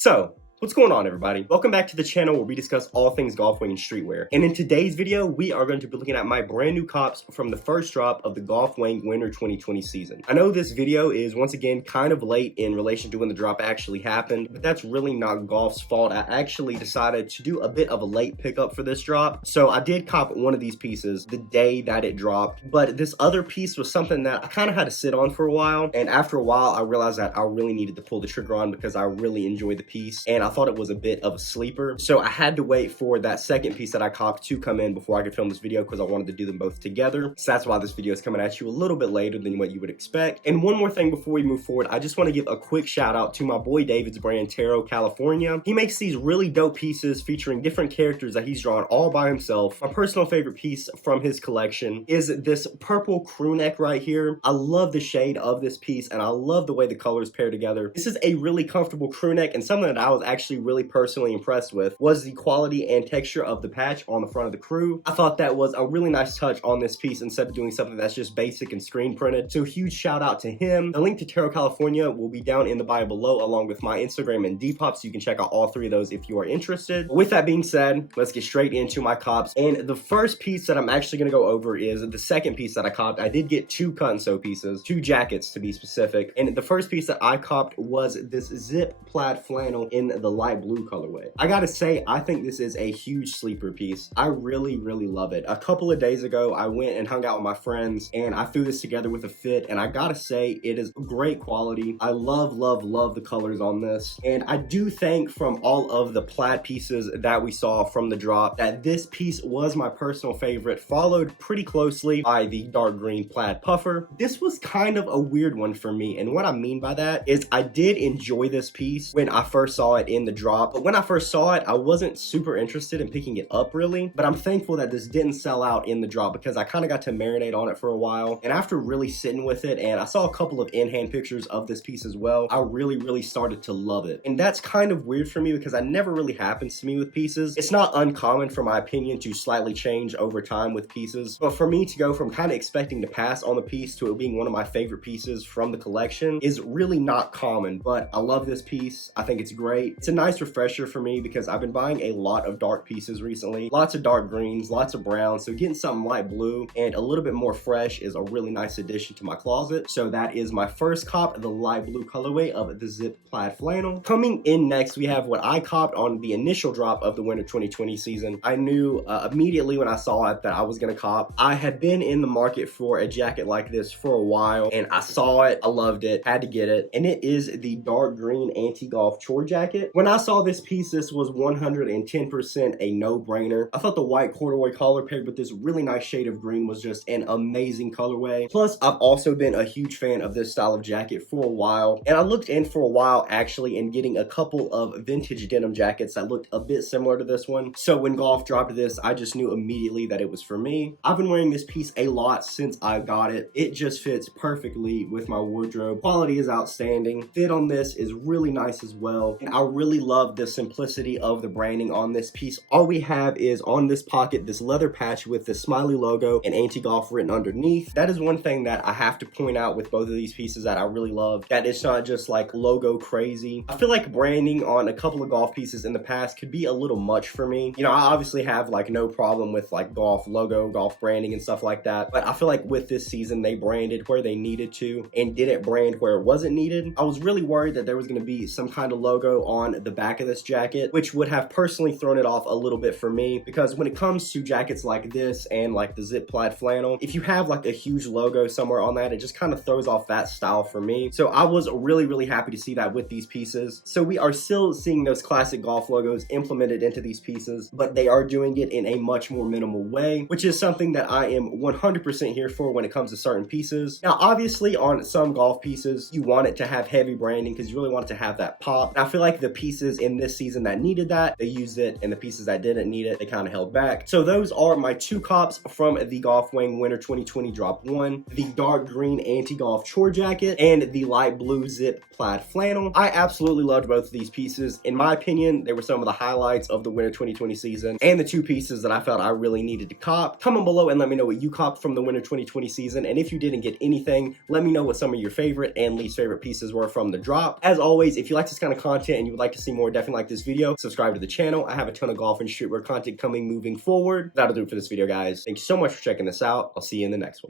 So, what's going on, everybody? Welcome back to the channel where we discuss all things Golf Wang and streetwear. And in today's video, we are going to be looking at my brand new cops from the first drop of the Golf Wang Winter 2020 season. I know this video is once again kind of late in relation to when the drop actually happened, but that's really not Golf's fault. I actually decided to do a bit of a late pickup for this drop. So I did cop one of these pieces the day that it dropped, but this other piece was something that I kind of had to sit on for a while. And after a while, I realized that I really needed to pull the trigger on because I really enjoyed the piece. And I thought it was a bit of a sleeper. So I had to wait for that second piece that I copped to come in before I could film this video because I wanted to do them both together. So that's why this video is coming at you a little bit later than what you would expect. And one more thing before we move forward, I just want to give a quick shout out to my boy David's brand, Taro, California. He makes these really dope pieces featuring different characters that he's drawn all by himself. My personal favorite piece from his collection is this purple crew neck right here. I love the shade of this piece and I love the way the colors pair together. This is a really comfortable crew neck, and something that I was actually really personally impressed with was the quality and texture of the patch on the front of the crew. I thought that was a really nice touch on this piece instead of doing something that's just basic and screen printed. So huge shout out to him. The link to Taro California will be down in the bio below, along with my Instagram and Depop, so you can check out all three of those if you are interested. But with that being said, let's get straight into my cops. And the first piece that I'm actually going to go over is the second piece that I copped. I did get two cut and sew pieces, two jackets to be specific. And the first piece that I copped was this zip plaid flannel in the light blue colorway. I gotta say, I think this is a huge sleeper piece. I really love it. A couple of days ago, I went and hung out with my friends and I threw this together with a fit, and I gotta say, it is great quality. I love the colors on this. And I do think from all of the plaid pieces that we saw from the drop, that this piece was my personal favorite, followed pretty closely by the dark green plaid puffer. This was kind of a weird one for me, and what I mean by that is I did enjoy this piece when I first saw it in the drop, but when I first saw it, I wasn't super interested in picking it up really. But I'm thankful that this didn't sell out in the drop because I kind of got to marinate on it for a while, and after really sitting with it, and I saw a couple of in-hand pictures of this piece as well, I really started to love it. And that's kind of weird for me because that never really happens to me with pieces. It's not uncommon for my opinion to slightly change over time with pieces, but for me to go from kind of expecting to pass on the piece to it being one of my favorite pieces from the collection is really not common. But I love this piece. I think it's great. It's a nice refresher for me because I've been buying a lot of dark pieces recently, lots of dark greens, lots of browns, so getting something light blue and a little bit more fresh is a really nice addition to my closet. So that is my first cop, the light blue colorway of the zip plaid flannel. Coming in next, we have what I copped on the initial drop of the winter 2020 season. I knew immediately when I saw it that I was gonna cop. I had been in the market for a jacket like this for a while, and I saw it, I loved it, had to get it, and it is the dark green AntiGolf chore jacket. When I saw this piece, this was 110% a no-brainer. I thought the white corduroy collar paired with this really nice shade of green was just an amazing colorway. Plus, I've also been a huge fan of this style of jacket for a while, and I looked in for a while actually in getting a couple of vintage denim jackets that looked a bit similar to this one. So when Golf dropped this, I just knew immediately that it was for me. I've been wearing this piece a lot since I got it. It just fits perfectly with my wardrobe. Quality is outstanding. Fit on this is really nice as well, and I really love the simplicity of the branding on this piece. All we have is on this pocket this leather patch with the smiley logo and AntiGolf written underneath. That is one thing that I have to point out with both of these pieces that I really love, that it's not just like logo crazy. I feel like branding on a couple of golf pieces in the past could be a little much for me. You know, I obviously have like no problem with like golf logo, golf branding and stuff like that, but I feel like with this season they branded where they needed to and didn't brand where it wasn't needed. I was really worried that there was going to be some kind of logo on the back of this jacket, which would have personally thrown it off a little bit for me, because when it comes to jackets like this and like the zip plaid flannel, if you have like a huge logo somewhere on that, it just kind of throws off that style for me. So I was really happy to see that with these pieces. So we are still seeing those classic golf logos implemented into these pieces, but they are doing it in a much more minimal way, which is something that I am 100% here for when it comes to certain pieces. Now obviously on some golf pieces you want it to have heavy branding because you really want it to have that pop. And I feel like the pieces in this season that needed that, they used it, and the pieces that didn't need it, they kind of held back. So those are my two cops from the Golf Wang Winter 2020 Drop 1, the dark green AntiGolf chore jacket and the light blue zip plaid flannel. I absolutely loved both of these pieces. In my opinion, they were some of the highlights of the Winter 2020 season and the two pieces that I felt I really needed to cop. Comment below and let me know what you copped from the Winter 2020 season, and if you didn't get anything, let me know what some of your favorite and least favorite pieces were from the drop. As always, if you like this kind of content and you would like like to see more, definitely like this video. Subscribe to the channel. I have a ton of golf and streetwear content coming moving forward. That'll do it for this video, guys. Thank you so much for checking this out. I'll see you in the next one.